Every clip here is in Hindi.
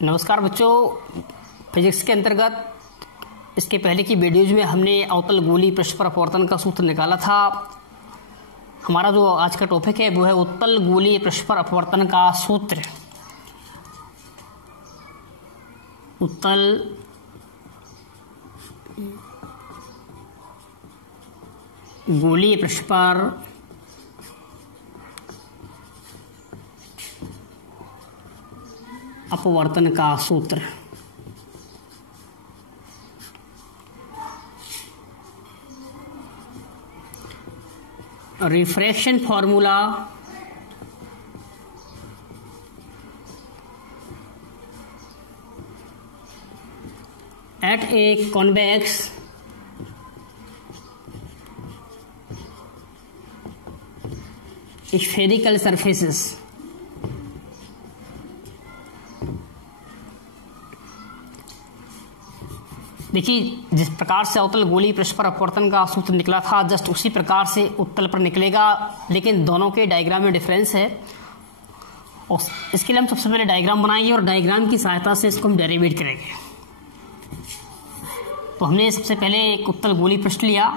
नमस्कार बच्चों, फिजिक्स के अंतर्गत इसके पहले की वीडियोज में हमने अवतल गोलीय पृष्ठ पर अपवर्तन का सूत्र निकाला था। हमारा जो आज का टॉपिक है वो है उत्तल गोलीय पृष्ठ पर अपवर्तन का सूत्र। उत्तल गोलीय पृष्ठ पर अपवर्तन का सूत्र। Refraction formula at a convex spherical surfaces. देखिए, जिस प्रकार से अवतल गोलीय पृष्ठ पर अपवर्तन का सूत्र निकला था, जस्ट उसी प्रकार से उत्तल पर निकलेगा, लेकिन दोनों के डायग्राम में डिफरेंस है। और इसके लिए हम सबसे पहले डायग्राम बनाएंगे और डायग्राम की सहायता से इसको हम डेरिवेट करेंगे। तो हमने सबसे पहले एक उत्तल गोलीय पृष्ठ लिया,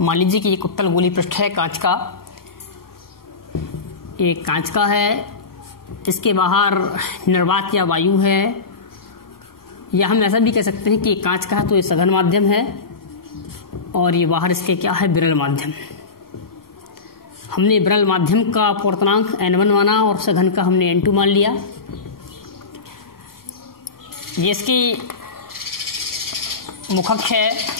मान लीजिए कि एक उत्तल गोलीय पृष्ठ है कांच का। ये कांच का है, इसके बाहर निर्वात या वायु है, या हम ऐसा भी कह सकते हैं कि कांच का है तो ये सघन माध्यम है और ये बाहर इसके क्या है, विरल माध्यम। हमने विरल माध्यम का अपवर्तनांक n1 माना और सघन का हमने n2 मान लिया। ये इसकी मुखक्ष है,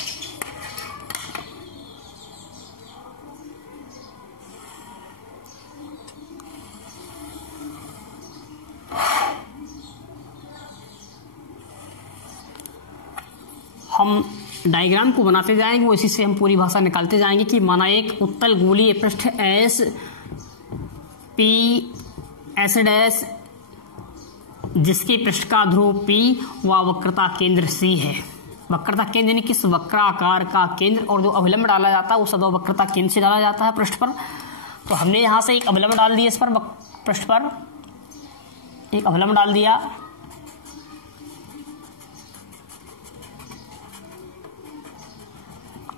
हम डायग्राम को बनाते जाएंगे, वो इसी से हम पूरी भाषा निकालते जाएंगे कि माना एक उत्तल गोलीय पृष्ठ एस पी एस डैश, जिसके पृष्ठ का ध्रुव पी व वक्रता केंद्र सी है। वक्रता केंद्र यानी किस वक्राकार का केंद्र, और जो अभिलंब डाला जाता है वो सदैव वक्रता केंद्र से डाला जाता है पृष्ठ पर। तो हमने यहाँ से एक अभिलंब डाल दिया, इस पर पृष्ठ पर एक अभिलंब डाल दिया।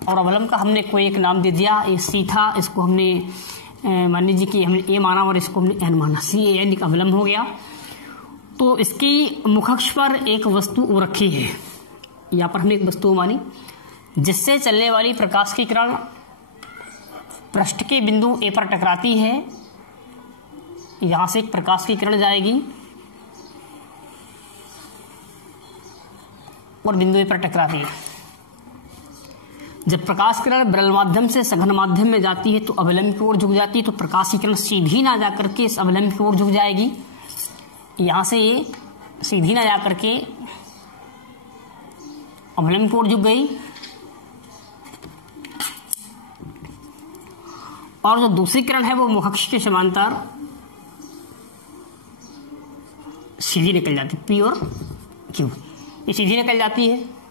और अवलंब का हमने कोई एक नाम दे दिया, ये सी था, इसको हमने मान लीजिए कि हमने ए माना और इसको हमने एन माना, सी ए एन एक अवलंब हो गया। तो इसकी मुखक्ष पर एक वस्तु रखी है, यहाँ पर हमने एक वस्तु मानी जिससे चलने वाली प्रकाश की किरण पृष्ठ के बिंदु ए पर टकराती है। यहाँ से एक प्रकाश की किरण जाएगी और बिंदु ए पर टकराती है। जब प्रकाश किरण विरल माध्यम से सघन माध्यम में जाती है तो अभिलंब की ओर झुक जाती है, तो प्रकाश की किरण सीधी ना जाकर के इस अभिलंब की ओर झुक जाएगी। यहां से ये सीधी ना जाकर के अभिलंब की ओर झुक गई, और जो दूसरी किरण है वो मुखक्ष के समांतर सीधी निकल जाती है, पी और क्यू, ये सीधी निकल जाती है।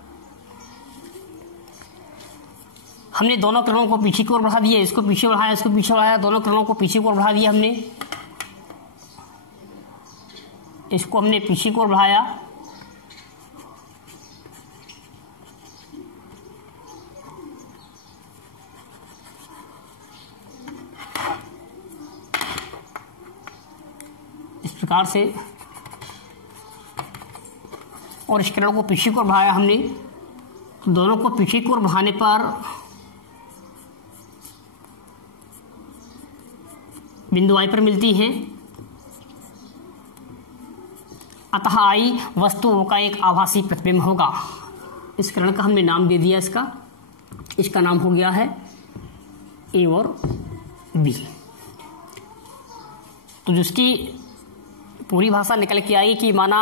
हमने दोनों किरणों को पीछे की ओर बढ़ा दिया, इसको पीछे बढ़ाया, इसको पीछे बढ़ाया, दोनों किरणों को पीछे की ओर बढ़ा दिया हमने, इसको हमने पीछे की ओर बढ़ाया, इस प्रकार से, और इस किरण को पीछे की ओर बढ़ाया हमने। दोनों को पीछे की ओर बढ़ाने पर बिंदु आई पर मिलती है, अतः आई वस्तुओं का एक आभासी प्रतिबिंब होगा। इस किरण का हमने नाम दे दिया, इसका नाम हो गया है ए और बी। तो जिसकी पूरी भाषा निकल के आई कि माना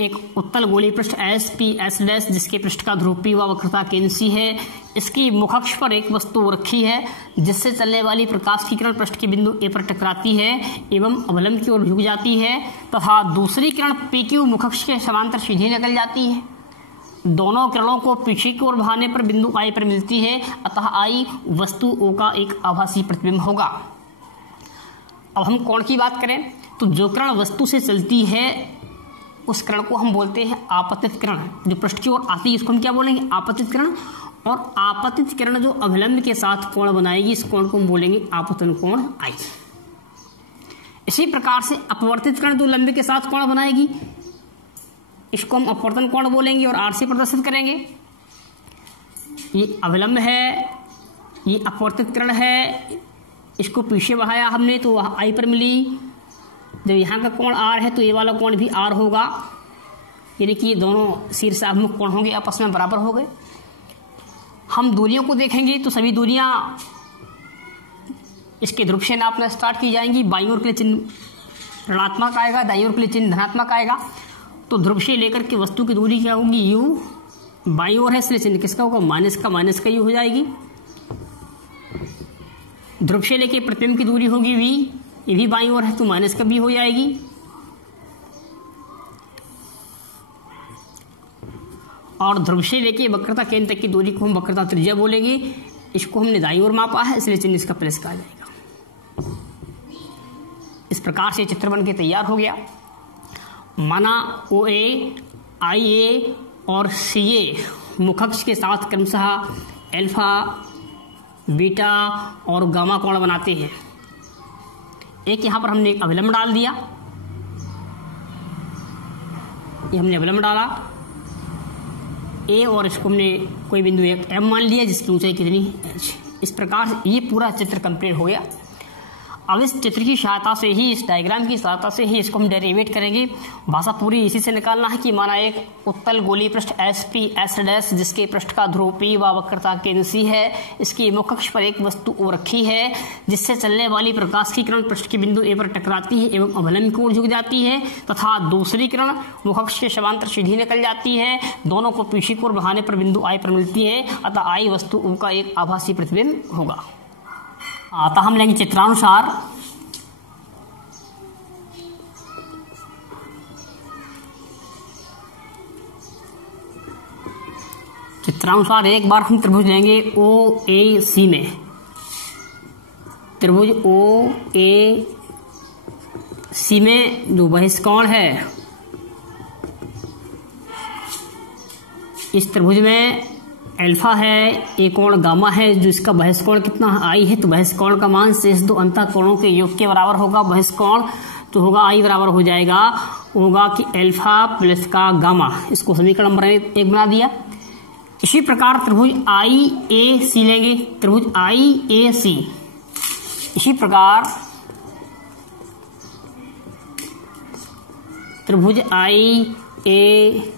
एक उत्तल गोलीय पृष्ठ एस पी एस डैश जिसके पृष्ठ का ध्रुव P व वक्रता केंद्र C है। इसकी मुखअक्ष पर एक वस्तु रखी है जिससे चलने वाली प्रकाश की किरण पृष्ठ के बिंदु A पर टकराती है एवं अवलंब की ओर झुक जाती है तथा दूसरी किरण PQ मुखअक्ष के समांतर सीधी निकल जाती है। दोनों किरणों को पीछे की ओर भागने पर बिंदु I पर मिलती है, अतः I वस्तु O का एक आभासी प्रतिबिंब होगा। अब हम कोण की बात करें तो जो किरण वस्तु से चलती है उस किरण को हम बोलते हैं आपतित किरण। जो पृष्ठ की ओर आती है इसको हम क्या बोलेंगे? आपतित किरण। और आपतित किरण जो अभिलंब के साथ कोण बनाएगी इस कोण को हम बोलेंगे आपतन कोण I। इसी प्रकार से अपवर्तित किरण जो लंब के साथ कोण बनाएगी इसको हम अपवर्तन कोण बोलेंगे और R से प्रदर्शित करेंगे। ये अभिलंब है, ये अपवर्तित किरण है, इसको पीछे बढ़ाया हमने तो वह I पर मिली। जब यहाँ का कोण R है तो ये वाला कोण भी R होगा, यानी कि ये दोनों शीर्षाभिमुख कोण होंगे, आपस में बराबर हो गए। हम दूरियों को देखेंगे तो सभी दूरियां इसके ध्रुव से नापना स्टार्ट की जाएंगी। बाईं ओर के लिए चिन्ह ऋणात्मक आएगा, दाईं ओर के लिए चिन्ह धनात्मक आएगा। तो ध्रुव से लेकर के वस्तु की दूरी क्या होगी? U। बाईं ओर है इसलिए चिन्ह किसका होगा? माइनस का U हो जाएगी। ध्रुव से लेके प्रतिबिंब की दूरी होगी V, ये भी बाईं ओर है तो माइनस का B हो जाएगी। और ध्रुव से लेके वक्रता केंद्र तक की दूरी को हम वक्रता त्रिज्या बोलेंगे। इसको हमने दाईं ओर मापा है इसलिए चिन्ह इसका प्लस का आ जाएगा। इस प्रकार से चित्र बन के तैयार हो गया। माना OA, IA और CA मुखअक्ष के साथ क्रमशः अल्फा, बीटा और गामा कोण बनाते हैं। एक यहां पर हमने एक अभिलंब डाल दिया, ये हमने अभिलंब डाला A और इसको हमने कोई बिंदु एक M मान लिया जिसकी ऊंचाई कितनी H। इस प्रकार से ये पूरा चित्र कंप्लीट हो गया। अब इस चित्र की सहायता से ही, इस डायग्राम की सहायता से ही इसको हम डेरिवेट करेंगे। भाषा पूरी इसी से निकालना है कि माना एक उत्तल गोलीय पृष्ठ एस पी एस डैश जिसके पृष्ठ का ध्रुव P व वक्रता केंद्र C है। इसकी मुखअक्ष पर एक वस्तु O रखी है जिससे चलने वाली प्रकाश की किरण पृष्ठ के बिंदु A पर टकराती है एवं अवलंब की ओर झुक जाती है तथा दूसरी किरण मुखअक्ष के समांतर सीधी निकल जाती है। दोनों को पीछे की ओर बढ़ाने पर बिंदु I पर मिलती है, अतः I वस्तु O का एक आभासी प्रतिबिंब होगा। अतः हम लेंगे चित्रानुसार एक बार हम त्रिभुज लेंगे OAC में। त्रिभुज OAC में जो बहिष्कोण है, इस त्रिभुज में अल्फा है, एक कोण गामा है, जो इसका बहिष्कोण कितना I है तो बहिष्कोण का मान शेष दो अंतः कोणों के योग के बराबर होगा। बहिष्कोण तो होगा I बराबर हो जाएगा, होगा कि अल्फा प्लस का गामा। इसको समीकरण नंबर 1 बना दिया। इसी प्रकार त्रिभुज IAC लेंगे, त्रिभुज IAC। इसी प्रकार त्रिभुज IAC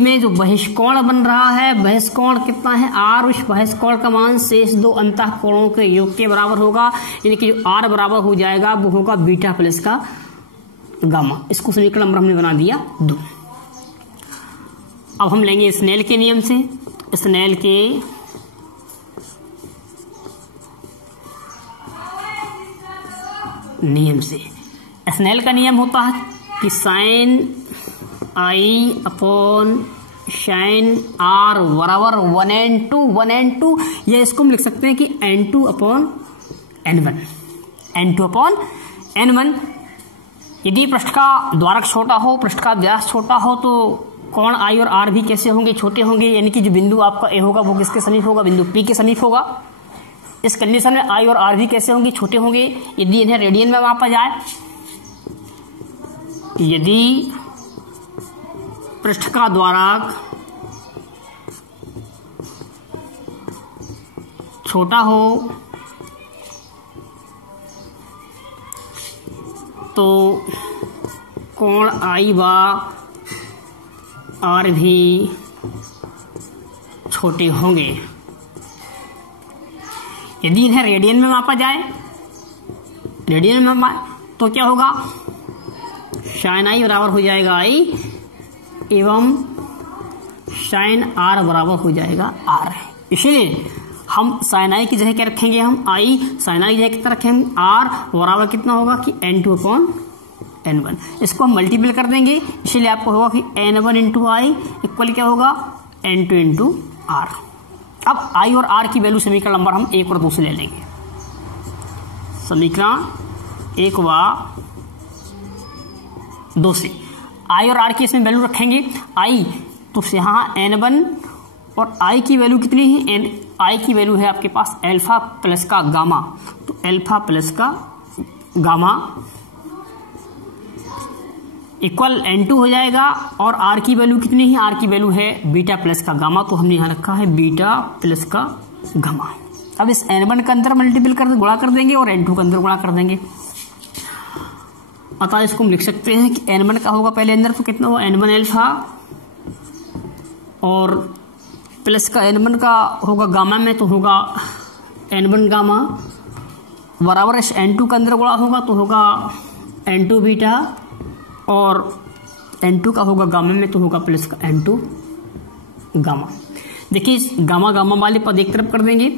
में जो बहिष्कोण बन रहा है, बहिष्कोण कितना है R, उस बहिष्कोण का मान शेष दो अंतः कोणों के योग के बराबर होगा, यानी कि जो R बराबर हो जाएगा वो होगा बीटा प्लस का गामा। इसको समीकरण नंबर हमने बना दिया 2। अब हम लेंगे स्नेल के नियम से। स्नेल के नियम से, स्नेल का नियम होता है कि sine I upon sine R बराबर 1n2 या इसको हम लिख सकते हैं कि n2 अपॉन n1। यदि पृष्ठ का द्वारक छोटा हो, पृष्ठ का व्यास छोटा हो तो कोण I और R भी कैसे होंगे? छोटे होंगे, यानी कि जो बिंदु आपका A होगा वो किसके समीप होगा? बिंदु P के समीप होगा। इस कंडीशन में I और R भी कैसे होंगे? छोटे होंगे। यदि इन्हें रेडियन में मापा जाए, यदि पृष्ठ का द्वारक छोटा हो तो कोण I व R भी छोटे होंगे। यदि इन्हें रेडियन में मापा जाए, रेडियन में मापा तो क्या होगा? साइन I बराबर हो जाएगा I एवं साइन आर बराबर हो जाएगा आर। इसलिए हम साइन आई की जगह क्या रखेंगे, हम आई साइन आई की जगह कितना रखेंगे, आर बराबर कितना होगा कि n2 अपॉन n1। इसको हम मल्टीपल कर देंगे, इसलिए आपको होगा कि n1 इंटू आई इक्वल क्या होगा n2 इंटू आर। अब आई और आर की वैल्यू समीकरण नंबर हम 1 और 2 से ले लेंगे। समीकरण 1 व 2 से आई और आर की इसमें वैल्यू रखेंगे। आई तो यहाँ n1 और आई की वैल्यू कितनी है, आई की वैल्यू है आपके पास अल्फा प्लस का गामा, तो अल्फा प्लस का गामा इक्वल n2 हो जाएगा। और आर की वैल्यू कितनी है, आर की वैल्यू है बीटा प्लस का गामा, तो हमने यहाँ रखा है बीटा प्लस का गामा। अब इस n1 के अंदर मल्टीपल कर गुणा कर देंगे और n2 के अंदर गुणा कर देंगे। अतः इसको हम लिख सकते हैं कि n1 का होगा पहले अंदर, तो कितना होगा n1 अल्फा और प्लस का n1 का होगा गामा में, तो होगा n1 गामा बराबर इस n2 के अंदर गुणा होगा तो होगा n2 बीटा और n2 का होगा गामा में, तो होगा प्लस का n2 गामा। देखिए इस गामा गामा वाले पद एक तरफ कर देंगे,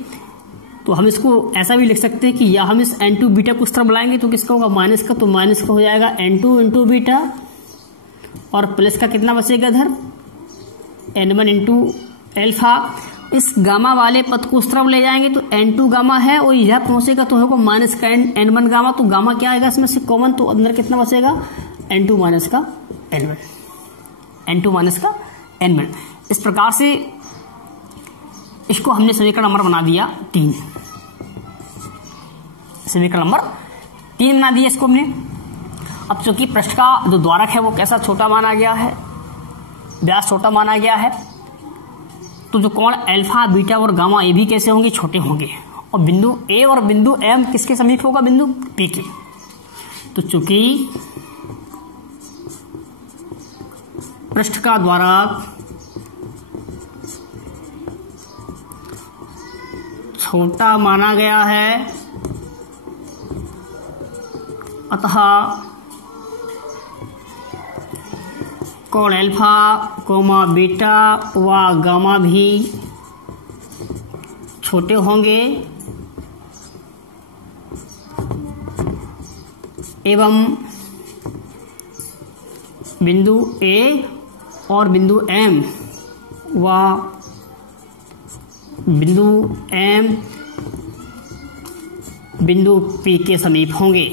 तो हम इसको ऐसा भी लिख सकते हैं कि या हम इस n2 बीटा को उस तरफ लाएंगे तो किसका होगा माइनस का, तो माइनस का हो जाएगा n2 इंटू बीटा और प्लस का कितना बचेगा इधर n1 इंटू अल्फा। इस गामा वाले पद को उस तरफ ले जाएंगे तो n2 गामा है और यह पहुंचेगा तो होगा माइनस का n1 गामा, तो गामा क्या आएगा इसमें से कॉमन, तो अंदर कितना बचेगा n2 माइनस का n1, n2 माइनस का n1। इस प्रकार से इसको हमने समीकरण नंबर बना दिया 3, समीकरण नंबर 3 बना दिया इसको हमने। अब चूंकि पृष्ठ का जो द्वारक है वो कैसा छोटा माना गया है, व्यास छोटा माना गया है, तो जो कोण अल्फा बीटा और गामा ये भी कैसे होंगे, छोटे होंगे। और बिंदु ए और बिंदु एम किसके समीप होगा, बिंदु पी के। तो चूंकि पृष्ठ का द्वारक छोटा माना गया है, अतः कोण अल्फा कोमा बीटा व गामा भी छोटे होंगे एवं बिंदु ए और बिंदु एम व बिंदु एम बिंदु पी के समीप होंगे।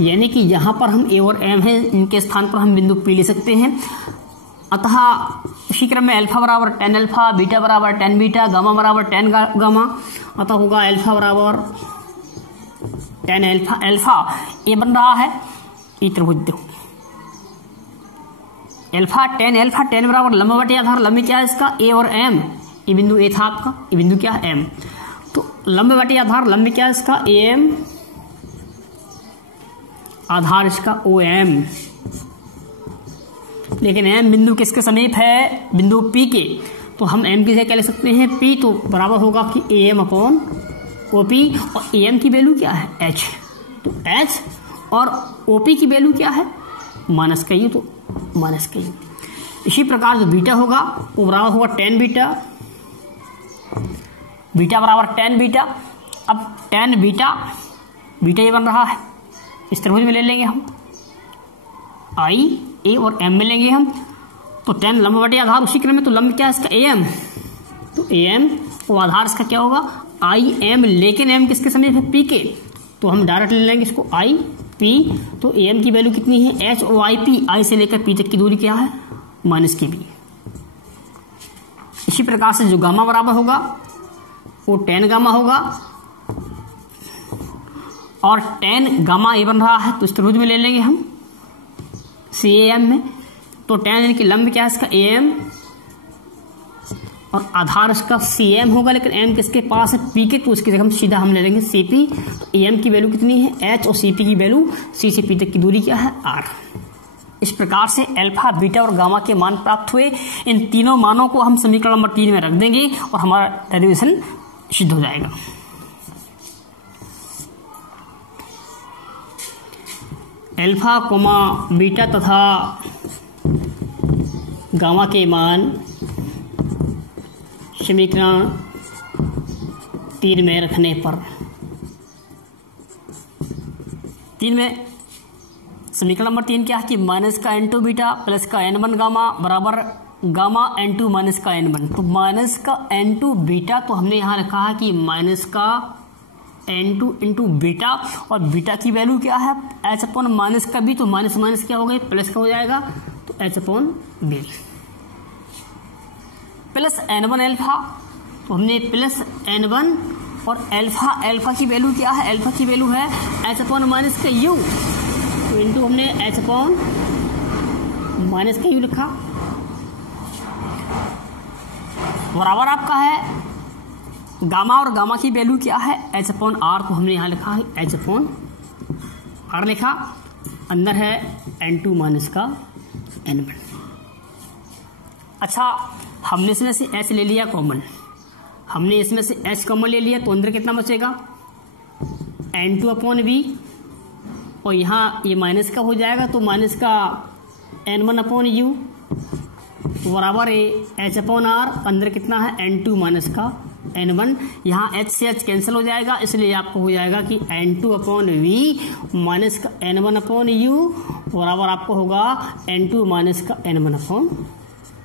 यानी कि यहां पर हम ए और एम है, इनके स्थान पर हम बिंदु पी ले सकते हैं। अतः इसी क्रम में अल्फा बराबर 10 अल्फा, बीटा बराबर 10 बीटा, गामा बराबर 10 गामा। अतः होगा अल्फा बराबर 10 अल्फा। अल्फा ए बन रहा है इस त्रिभुज, देखो अल्फा 10 अल्फा 10 बराबर लंब बटे आधार, लंब क्या है इसका ए और एम, ये बिंदु ए था आपका, ये बिंदु क्या है एम, तो लंब बटे आधार, लंब क्या है इसका ए एम, आधार इसका ओ एम। लेकिन एम बिंदु किसके समीप है, बिंदु पी के, तो हम एम की जगह क्या ले सकते हैं पी, तो बराबर होगा कि A M upon O P. और ए एम की वैल्यू क्या है एच, तो एच और ओ पी की वैल्यू क्या है माइनस का यू, तो माइनस का यू। इसी प्रकार जो बीटा होगा वो बराबर होगा 10 बीटा, बीटा बराबर 10 बीटा। अब 10 बीटा, बीटा ये बन रहा है, इस त्रिभुज में ले लेंगे हम, आई ए और एम में लेंगे हम, तो 10 लंब बटे आधार उसी क्रम में, तो लंब क्या है इसका ए एम, तो ए एम और आधार इसका क्या होगा आई एम, लेकिन एम किसके समीप है पी के, तो हम डायरेक्ट ले लेंगे इसको आई पी। तो ए एम की वैल्यू कितनी है एच ओ आई पी, आई से लेकर पी तक की दूरी क्या है माइनस की बी। इसी प्रकार से जो गामा बराबर होगा वो 10 गामा होगा और 10 गामा ए बन रहा है, तो इस त्रिभुज में ले लेंगे हम सी ए एम में, तो 10 यानी कि लंब क्या है इसका ए एम और आधार इसका सी एम होगा, लेकिन एम किसके पास है पी के, तो उसकी जगह हम सीधा हम ले लेंगे सी पी। तो ए एम की वैल्यू कितनी है एच और सी पी की वैल्यू सी से पी तक की दूरी क्या है आर। इस प्रकार से अल्फा बीटा और गामा के मान प्राप्त हुए। इन तीनों मानों को हम समीकरण नंबर 3 में रख देंगे और हमारा डेरिवेशन सिद्ध हो जाएगा। अल्फा कोमा बीटा तथा गामा के मान समीकरण 3 में रखने पर, 3 में समीकरण नंबर 3 क्या है कि माइनस का n2 बीटा प्लस का n1 गामा बराबर गामा n2 माइनस का n1। तो माइनस का n2 बीटा तो हमने यहाँ रखा है कि माइनस का n2 इंटू बीटा, और बीटा की वैल्यू क्या है h अपॉन माइनस का b, तो माइनस माइनस क्या हो गया प्लस का हो जाएगा, तो h upon b plus n1 alpha, तो हमने प्लस n1 और अल्फा की वैल्यू क्या है, अल्फा की वैल्यू है h अपॉन माइनस का u, तो इंटू हमने h अपॉन माइनस का u लिखा, बराबर आपका है गामा, और गामा की वैल्यू क्या है h अपॉन r, तो हमने यहाँ लिखा है h अपॉन r लिखा, अंदर है n2 माइनस का n1। अच्छा, हमने इसमें से h ले लिया कॉमन, हमने इसमें से h कॉमन ले लिया, तो अंदर कितना बचेगा n2 अपॉन v, और यहाँ ये माइनस का हो जाएगा, तो माइनस का n1 अपॉन u, तो बराबर है h अपॉन r, अंदर कितना है n2 माइनस का n1, यहाँ h से h कैंसिल हो जाएगा, इसलिए आपको हो जाएगा कि n2 अपॉन v माइनस का n1 अपॉन u बराबर आपको होगा n2 माइनस का n1 अपॉन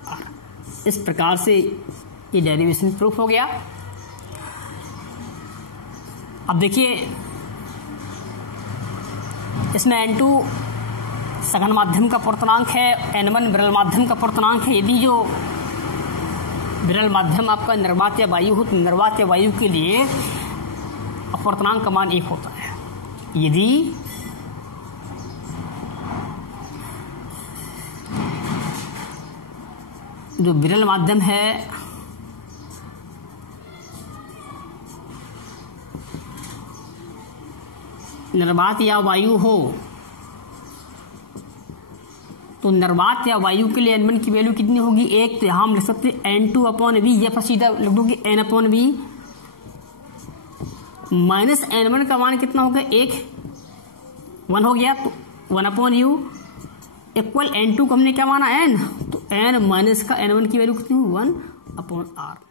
r। इस प्रकार से ये डेरिवेशन प्रूफ हो गया। अब देखिए इसमें n2 सघन माध्यम का पूर्णांक है, n1 विरल माध्यम का पूर्णांक है। यदि जो विरल माध्यम आपका निर्वात या वायु हो, तो निर्वात या वायु के लिए अपूर्णांक का मान 1 होता है। यदि जो विरल माध्यम है निर्वात या वायु हो, तो निर्वात या वायु के लिए n1 की वैल्यू कितनी होगी 1, तो यहां हम लिख सकते हैं n2 अपॉन v, या फिर सीधा लिख दो कि n upon v minus n1 का मान कितना होगा 1 हो गया, तो 1 अपॉन u इक्वल n2 को हमने क्या माना n, तो n माइनस का n1 की वैल्यू कितनी 1 अपॉन r।